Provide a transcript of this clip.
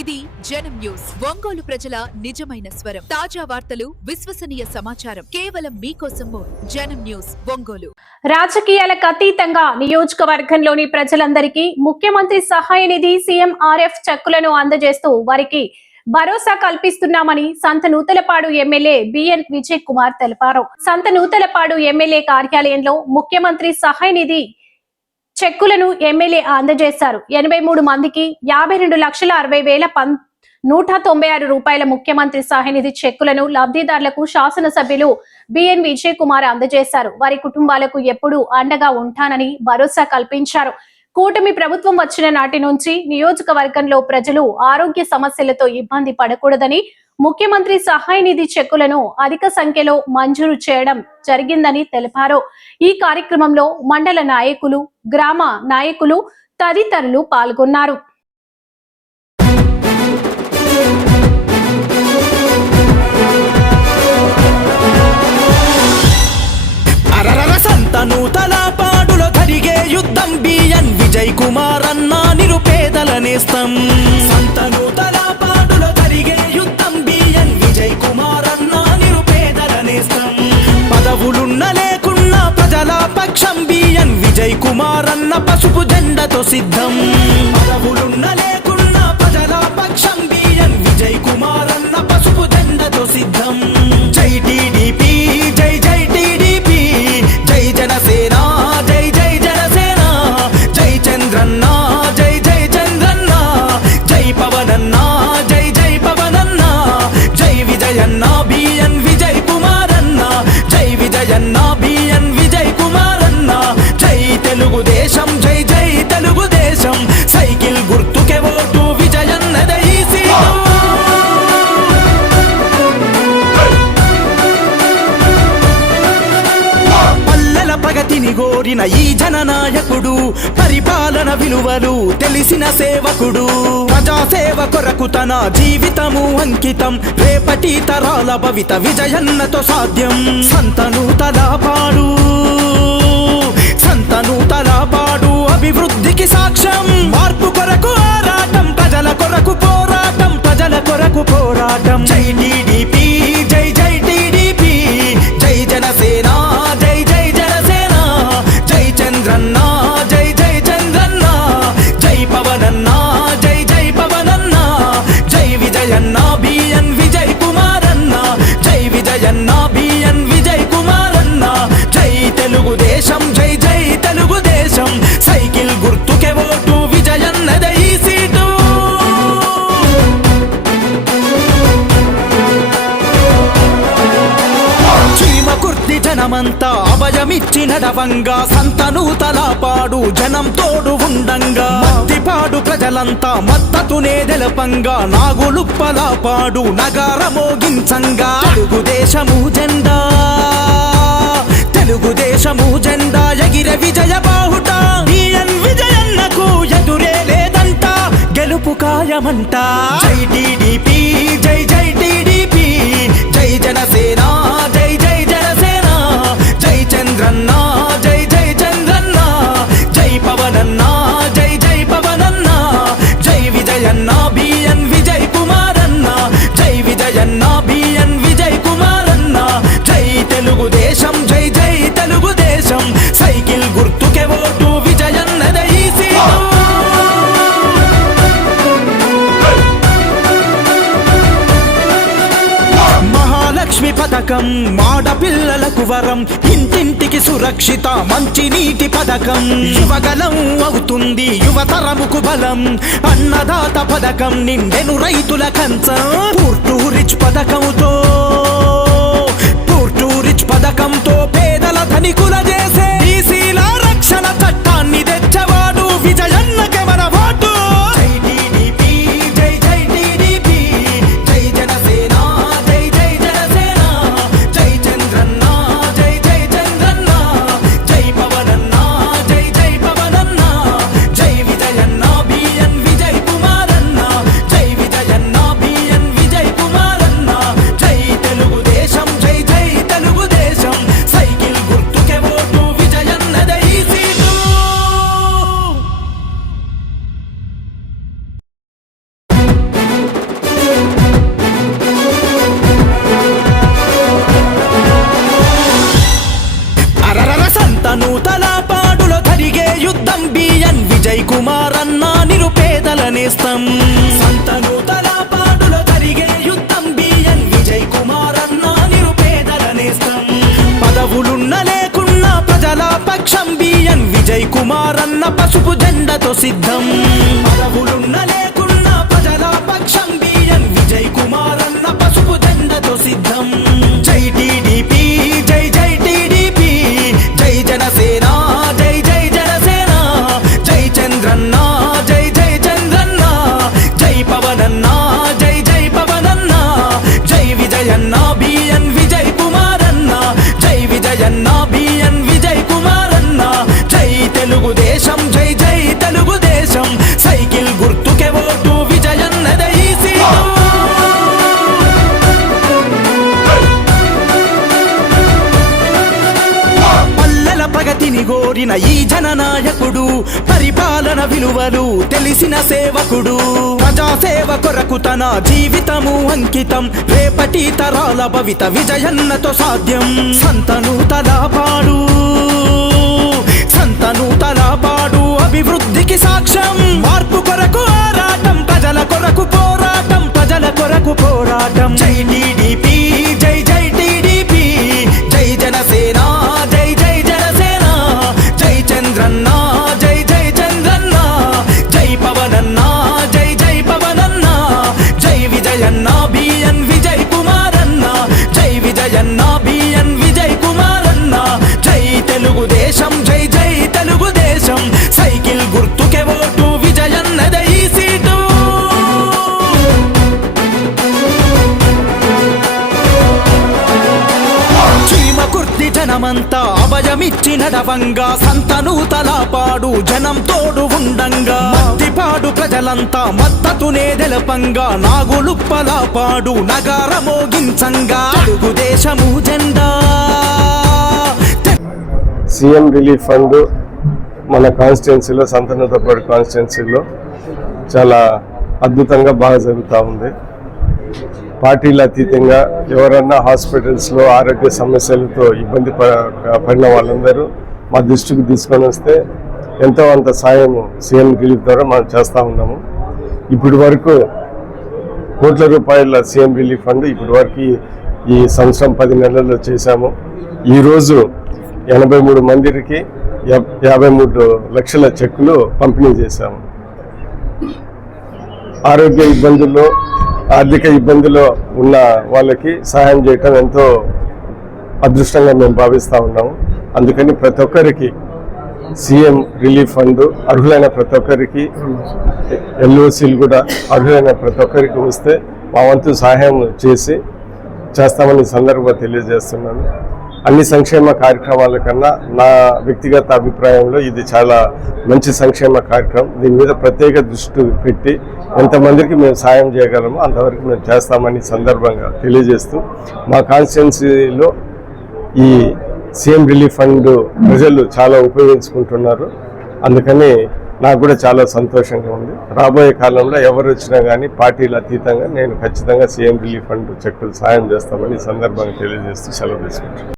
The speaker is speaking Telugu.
ఇది జనం న్యూస్. ఒంగోలు ప్రజల నిజమైన స్వరం. తాజా వార్తలు, విశ్వసనీయ సమాచారం కేవలం మీకోసం. జనం న్యూస్ ఒంగోలు. రాజకీయాలకు అతీతంగా నియోజకవర్గంలోని ప్రజలందరికీ ముఖ్యమంత్రి సహాయ నిధి CMRF చెక్కులను అందజేస్తూ వారికి భరోసా కల్పిస్తున్నామని సంతనూతలపాడు ఎమ్మెల్యే బిఎన్ విజయ్ కుమార్ తెలిపారు. సంతనూతలపాడు ఎమ్మెల్యే కార్యాలయంలో ముఖ్యమంత్రి సహాయ నిధి చెక్కులను ఎమ్మెల్యే అందజేశారు. 83 మందికి 52,60,196 రూపాయల ముఖ్యమంత్రి సహాయ నిధి చెక్కులను లబ్ధిదారులకు శాసనసభ్యులు బిఎన్ విజయ్ కుమార్ అందజేశారు. వారి కుటుంబాలకు ఎప్పుడూ అండగా ఉంటానని భరోసా కల్పించారు. కూటమి ప్రభుత్వం వచ్చిన నాటి నుంచి నియోజకవర్గంలో ప్రజలు ఆరోగ్య సమస్యలతో ఇబ్బంది పడకూడదని ముఖ్యమంత్రి సహాయ నిధి చెక్కులను అధిక సంఖ్యలో మంజూరు చేయడం జరిగిందని తెలిపారు. ఈ కార్యక్రమంలో మండల నాయకులు, గ్రామ నాయకులు తదితరులు పాల్గొన్నారు. సంతనూతలపాడులో జరిగే యుద్ధం బిఎన్ విజయ్ కుమార్ అన్న నిరుపేదల నేస్తం. సంతనూతలపాడులో జరిగే యుద్ధం బిఎన్ విజయ్ కుమార్ అన్న నిరుపేదల నేస్తం. పదవులున్న లేకున్నా ప్రజల పక్షం బిఎన్ విజయ్ కుమార్ అన్న పసుపు జెండతో సిద్ధం. పదవులున్న లేకున్నా ప్రజల పక్షం బిఎన్ విజయ్ కుమార్ అన్న పసుపు జెండతో సిద్ధం. జై టీడీపీ, జై జై టీడీపీ, జై జనసేన, జై జై జనసేన, జై చంద్రన్న, జై జై చంద్రన్న, జై పవనన్న, జై జై పవనన్న, జై విజయన్న బిఎన్ విజయ్ కుమారన్న, జై విజయన్న బిఎన్ విజయ్ కుమారన్న, జై తెలుగుదేశం, జై జై తెలుగుదేశం, సైకిల్ గుర్తుకే ఓటు విజయన్నదే ఈ సీటు. ప్రగతిని గోరిన ఈ జననాయకుడు, పరిపాలన విలువలు తెలిసిన సేవకుడు, ప్రజాసేవ కొరకు తన జీవితము అంకితం, రేపటి తరాల భవిత విజయన్నతో సాధ్యం. సంతనూతలపాడు, సంతనూతలపాడు అభివృద్ధికి సాక్ష్యం, మార్పు కొరకు ఆరాటం, ప్రజల కొరకు పోరాటం, ప్రజల కొరకు పోరాటం. జై టీడీపీ, జై జై టీడీపీ, జై జనసేన, జై జై జనసేన, జై చంద్రన్న, జై జై చంద్రన్న, జై పవనన్న, జై జై పవనన్న, జై విజయన్న బిఎన్ విజయ్ కుమారన్న, జై విజయన్న బిఎన్ విజయ్ కుమారన్న, జై తెలుగుదేశం, జై జై తెలుగుదేశం, సైకిల్ గుర్తుకే ఓటు విజయన్నదే ఈ సీటు. చీమ కుర్తి జనమంతా అభయమిచ్చి నడవంగా, సంతనూతలపాడు జనం తోడు ఉండంగా, మత్తిపాడు ప్రజలంతా మద్దతునే తెలపంగా, నాగులుప్పలపాడు నగారమోగించంగా, తెలుగుదేశము జెండా, తెలుగుదేశము జెండా ఎగిరే విజయ బాహుట, బిఎన్ విజయన్నకు ఎదురే లేదంట, గెలుపు ఖాయమంట. జై టీడీపీ, జై జై టీడీపీ, జై జనసేన, జై జై జనసేన, జై చంద్రన్న, జై జై చంద్రన్న, జై పవనన్న, జై జై పవనన్న, జై విజయన్న బిఎన్ విజయ్ కుమారన్న, జై విజయన్న బిఎన్ విజయ్ కుమారన్న, జై తెలుగుదేశం, జై జై తెలుగుదేశం, సైకిల్ గుర్తుకే ఓటు విజయన్నదే ఈ సీటు. మహాలక్ష్మి పథకం మాడపిల్లలకు వరం, ఇంటింటికి సురక్షిత మంచి నీటి పథకం, యువగలం అవుతుంది యువతరముకు బలం, అన్నదాత పథకం నిండెను రైతుల కంచం, పూర్టు రిచ్ పథకంతో, పూర్టు రిచ్ పథకంతో పేదల ధనికుల చేసే బీసీల రక్షణ చట్టాన్ని తెచ్చవాడు విజయన్నకే మన ఓటు. జై టీడీపీ, జై జై టీడీపీ, జై జనసేన, జై జై జనసేన, జై చంద్రన్న, జై జై చంద్రన్న, జై పవనన్న, జై జై పవనన్న, జై విజయన్న బిఎన్ విజయ్ కుమారన్న, జై విజయన్న బిఎన్ విజయ్ కుమారన్న, జై తెలుగుదేశం, జై జై తెలుగుదేశం, సైకిల్ గుర్తుకే ఓటు నేస్తం సంతనూతల పాడులో జరిగే యుద్ధం బిఎన్ విజయ్ కుమార్ అన్న నిరుపేదల నేస్తం పదవులున్న లేకున్నా ప్రజల పక్షం బిఎన్ విజయ్ కుమార్ అన్న పసుపు జెండతో సిద్ధం పదవులున్న లేకున్నా ప్రజల పక్షం బిఎన్ విజయ్ కుమార్ అన్న పసుపు జెండతో సిద్ధం జై టీడీపీ జై జై టీడీపీ జై జనసేన జై జై జనసేన జై చంద్రన్న జై జై చంద్రన్న జై పవనన్న జై జై పవనన్న జై విజయన్న బిఎన్ విజయ్ కుమార్ అన్న జై విజయన్న బిఎన్ విజయ్ కుమార్ అన్న జై తెలుగుదేశం జై జై తెలుగుదేశం సైకిల్ గుర్తుకే ఓటు విజయన్నదే ఈ సీటు ప్రగతిని గోరిన ఈ జననాయకుడు పరిపాలన విలువలు తెలిసిన సేవకుడు ప్రజాసేవ కొరకు తన జీవితము అంకితం రేపటి తరాల భవిత విజయన్నతో సాధ్యం సంతనూతల పాడు అభివృద్ధికి సాక్ష్యం మార్పు కొరకు ఆరాటం ప్రజల కొరకు పోరాటం ప్రజల కొరకు పోరాటం జై టీడీపీ జై జై టీడీపీ జై జనసేన జై జై జనసేన జై చంద్రన్న జై జై చంద్రన్న జై పవనన్న జై జై పవనన్న జై విజయన్న బిఎన్ విజయ్ కుమార్ అన్న జై విజయన్న బిఎన్ విజయ్ కుమార్ అన్న జై తెలుగుదేశం జై జై తెలుగుదేశం సైకిల్ గుర్తుకే ఓటు విజయన్నదే ఈ సీటు చీమ కుర్తి జనమంతా అభయమిచ్చి నడవంగా సంతనూతల పాడు జనం తోడు ఉండంగా మత్తిపాడు ప్రజలంతా మద్దతునే తెలపంగా నాగులుప్పల పాడు నగార మోగించంగా తెలుగుదేశము జెండా సీఎం రిలీఫ్ ఫండ్ మన కాన్స్టిట్యున్సీలో సంతనూతలపాడు కాన్స్టిట్యున్సీలో చాలా అద్భుతంగా బాగా జరుగుతూ ఉంది. పార్టీల అతీతంగా ఎవరన్నా హాస్పిటల్స్లో ఆరోగ్య సమస్యలతో ఇబ్బంది పడిన వాళ్ళందరూ మా దృష్టికి తీసుకొని వస్తే ఎంతో అంత సాయం సీఎం రిలీఫ్ ద్వారా మనం చేస్తూ ఉన్నాము. ఇప్పటి వరకు కోట్ల రూపాయల సీఎం రిలీఫ్ ఫండ్ ఇప్పటి వరకు ఈ సంవత్సరం 10 నెలల్లో చేశాము. ఈరోజు 83 మందికి 53 లక్షల చెక్కులు పంపిణీ చేశాము. ఆరోగ్య ఇబ్బందుల్లో ఆర్థిక ఇబ్బందుల్లో ఉన్న వాళ్ళకి సహాయం చేయటం ఎంతో అదృష్టంగా మేము భావిస్తూ ఉన్నాము. అందుకని ప్రతి ఒక్కరికి సీఎం రిలీఫ్ ఫండ్ అర్హులైన ప్రతి ఒక్కరికి ఎల్ఓసీలు కూడా అర్హులైన ప్రతి ఒక్కరికి వస్తే మా వంతు సహాయం చేస్తామని సందర్భంగా తెలియజేస్తున్నాను. అన్ని సంక్షేమ కార్యక్రమాల కన్నా నా వ్యక్తిగత అభిప్రాయంలో ఇది చాలా మంచి సంక్షేమ కార్యక్రమం. దీని మీద ప్రత్యేక దృష్టి పెట్టి ఎంతమందికి మేము సాయం చేయగలమో అంతవరకు మేము చేస్తామని సందర్భంగా తెలియజేస్తూ మా కాన్స్టిట్యున్సీలో ఈ సీఎం రిలీఫ్ ఫండ్ ప్రజలు చాలా ఉపయోగించుకుంటున్నారు. అందుకని నాకు కూడా చాలా సంతోషంగా ఉంది. రాబోయే కాలంలో ఎవరు వచ్చినా కానీ పార్టీల అతీతంగా నేను ఖచ్చితంగా సీఎం రిలీఫ్ ఫండ్ చెక్కులు సాయం చేస్తామని సందర్భంగా తెలియజేస్తూ సెలవు తీసుకుంటాను.